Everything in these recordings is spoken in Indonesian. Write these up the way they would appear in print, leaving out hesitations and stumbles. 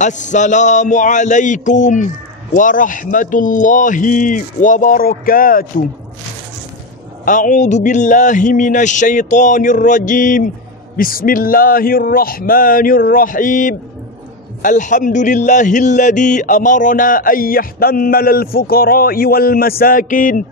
Assalamualaikum warahmatullahi wabarakatuh. A'udzu billahi minasyaitonir rajim. Bismillahirrahmanirrahim. Alhamdulillahilladzi amarna ay yahtammalal fuqara'i wal masakin.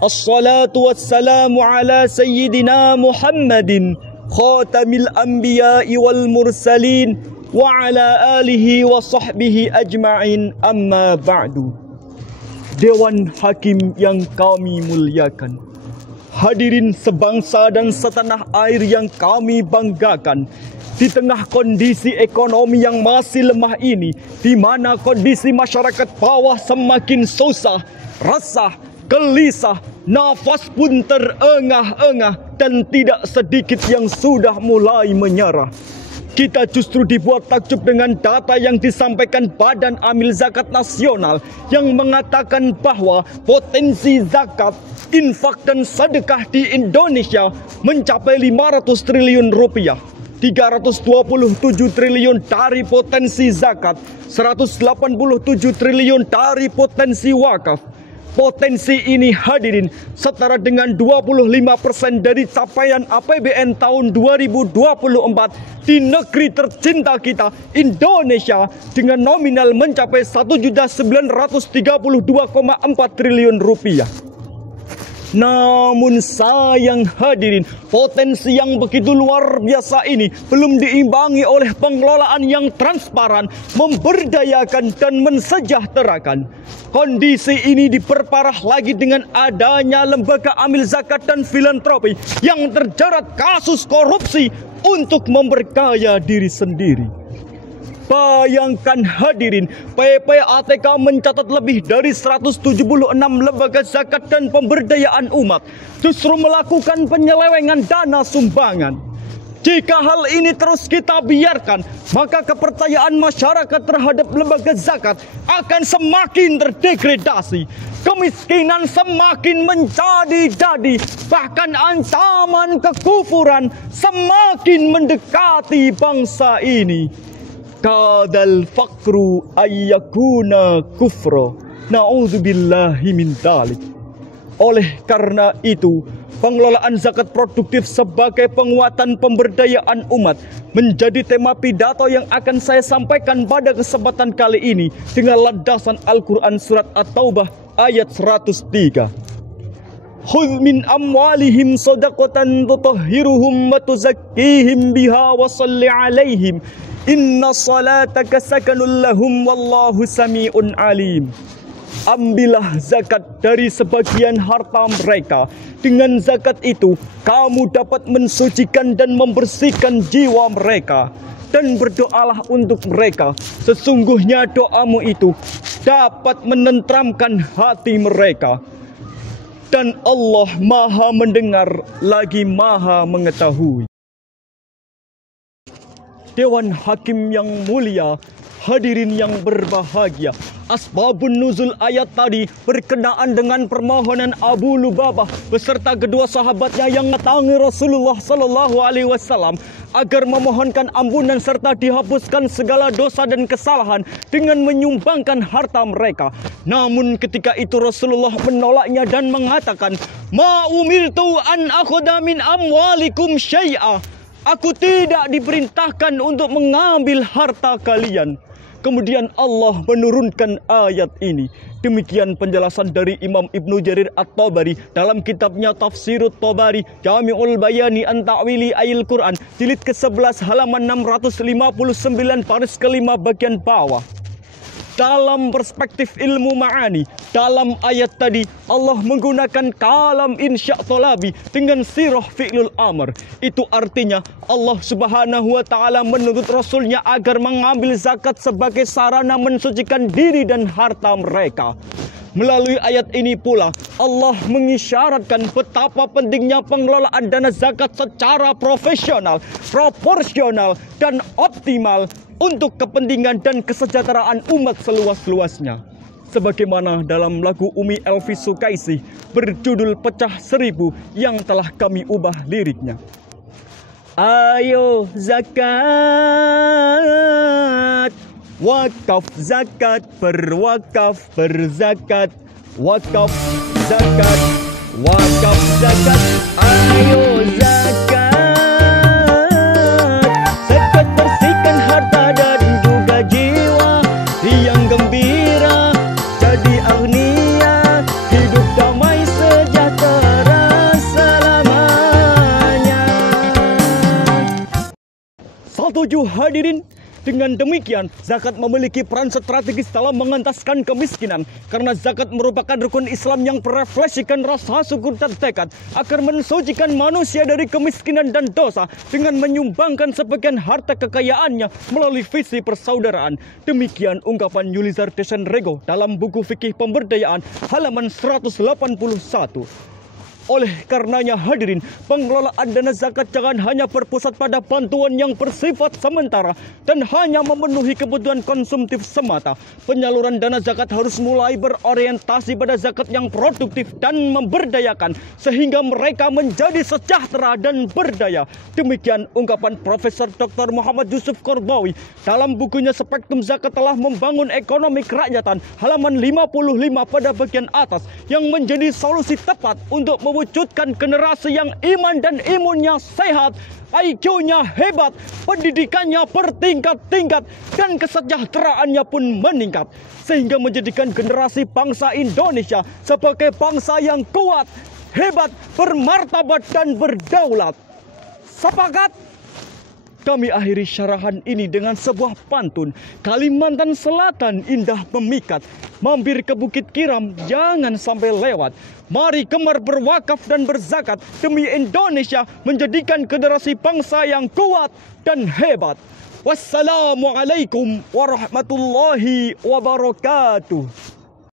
Assalatu wassalamu ala sayyidina Muhammadin khatamil anbiya'i wal mursalin wa ala alihi wa sahbihi ajma'in, amma ba'du. Dewan Hakim yang kami muliakan, hadirin sebangsa dan setanah air yang kami banggakan, di tengah kondisi ekonomi yang masih lemah ini, di mana kondisi masyarakat bawah semakin susah, resah, gelisah, nafas pun terengah-engah, dan tidak sedikit yang sudah mulai menyerah. Kita justru dibuat takjub dengan data yang disampaikan Badan Amil Zakat Nasional yang mengatakan bahwa potensi zakat, infak dan sedekah di Indonesia mencapai 500 triliun rupiah. 327 triliun dari potensi zakat, 187 triliun dari potensi wakaf. Potensi ini, hadirin, setara dengan 25% dari capaian APBN tahun 2024 di negeri tercinta kita, Indonesia, dengan nominal mencapai 1.932,4 triliun rupiah. Namun sayang, hadirin, potensi yang begitu luar biasa ini belum diimbangi oleh pengelolaan yang transparan, memberdayakan dan mensejahterakan. Kondisi ini diperparah lagi dengan adanya lembaga amil zakat dan filantropi yang terjerat kasus korupsi untuk memperkaya diri sendiri. Bayangkan, hadirin, PPATK mencatat lebih dari 176 lembaga zakat dan pemberdayaan umat justru melakukan penyelewengan dana sumbangan. Jika hal ini terus kita biarkan, maka kepercayaan masyarakat terhadap lembaga zakat akan semakin terdegradasi. Kemiskinan semakin menjadi-jadi, bahkan ancaman kekufuran semakin mendekati bangsa ini. Kadal fakru ayyakuna kufra. Na'udzubillahi min dzalik. Oleh karena itu, pengelolaan zakat produktif sebagai penguatan pemberdayaan umat menjadi tema pidato yang akan saya sampaikan pada kesempatan kali ini dengan landasan Al-Quran surat At-Taubah ayat 103. Khudh min amwalihim shadaqatan tutahhiruhum wa tuzakkihim biha wa shalli alaihim. Inna salataka sakanul lahum wallahu sami'un alim. Ambillah zakat dari sebagian harta mereka. Dengan zakat itu, kamu dapat mensucikan dan membersihkan jiwa mereka. Dan berdoalah untuk mereka. Sesungguhnya doamu itu dapat menenteramkan hati mereka. Dan Allah Maha mendengar lagi Maha mengetahui. Dewan Hakim yang mulia, hadirin yang berbahagia, asbabun nuzul ayat tadi berkenaan dengan permohonan Abu Lubabah beserta kedua sahabatnya yang mendatangi Rasulullah Sallallahu Alaihi Wasallam agar memohonkan ampunan serta dihapuskan segala dosa dan kesalahan dengan menyumbangkan harta mereka. Namun ketika itu Rasulullah menolaknya dan mengatakan, "Ma umirtu an akhudha min amwalikum syai'a." Aku tidak diperintahkan untuk mengambil harta kalian. Kemudian Allah menurunkan ayat ini. Demikian penjelasan dari Imam Ibnu Jarir At-Tabari dalam kitabnya Tafsirut Tabari, Jami'ul Bayani an Ta'wili Ayil Quran, jilid ke-11 halaman 659 baris ke-5 bagian bawah. Dalam perspektif ilmu ma'ani, dalam ayat tadi Allah menggunakan kalam insya tolabi dengan sirah fi'lul amr. Itu artinya Allah Subhanahu wa ta'ala menuntut Rasulnya agar mengambil zakat sebagai sarana mensucikan diri dan harta mereka. Melalui ayat ini pula Allah mengisyaratkan betapa pentingnya pengelolaan dana zakat secara profesional, proporsional, dan optimal untuk kepentingan dan kesejahteraan umat seluas-luasnya. Sebagaimana dalam lagu Umi Elvi Sukaisih berjudul Pecah Seribu yang telah kami ubah liriknya. Ayo zakat, Wakaf zakat, berwakaf, berzakat. Wakaf zakat, wakaf zakat. Ayo zakat. Zakat bersihkan harta dan juga jiwa. Yang gembira, jadi agnia. Hidup damai sejahtera selamanya. Setuju hadirin? Dengan demikian, zakat memiliki peran strategis dalam mengentaskan kemiskinan. Karena zakat merupakan rukun Islam yang merefleksikan rasa syukur dan tekad agar mensucikan manusia dari kemiskinan dan dosa dengan menyumbangkan sebagian harta kekayaannya melalui visi persaudaraan. Demikian ungkapan Yulizar Desenrego dalam buku Fikih Pemberdayaan halaman 181. Oleh karenanya hadirin, pengelolaan dana zakat jangan hanya berpusat pada bantuan yang bersifat sementara dan hanya memenuhi kebutuhan konsumtif semata. Penyaluran dana zakat harus mulai berorientasi pada zakat yang produktif dan memberdayakan sehingga mereka menjadi sejahtera dan berdaya. Demikian ungkapan Profesor Dr. Muhammad Yusuf Qaradawi dalam bukunya Spektrum Zakat telah membangun ekonomi kerakyatan halaman 55 pada bagian atas yang menjadi solusi tepat untuk mewujudkan generasi yang iman dan imunnya sehat, IQ-nya hebat, pendidikannya bertingkat-tingkat, dan kesejahteraannya pun meningkat. Sehingga menjadikan generasi bangsa Indonesia sebagai bangsa yang kuat, hebat, bermartabat, dan berdaulat. Sepakat? Kami akhiri syarahan ini dengan sebuah pantun. Kalimantan Selatan indah memikat. Mampir ke Bukit Kiram, jangan sampai lewat. Mari gemar berwakaf dan berzakat demi Indonesia menjadikan generasi bangsa yang kuat dan hebat. Wassalamualaikum warahmatullahi wabarakatuh.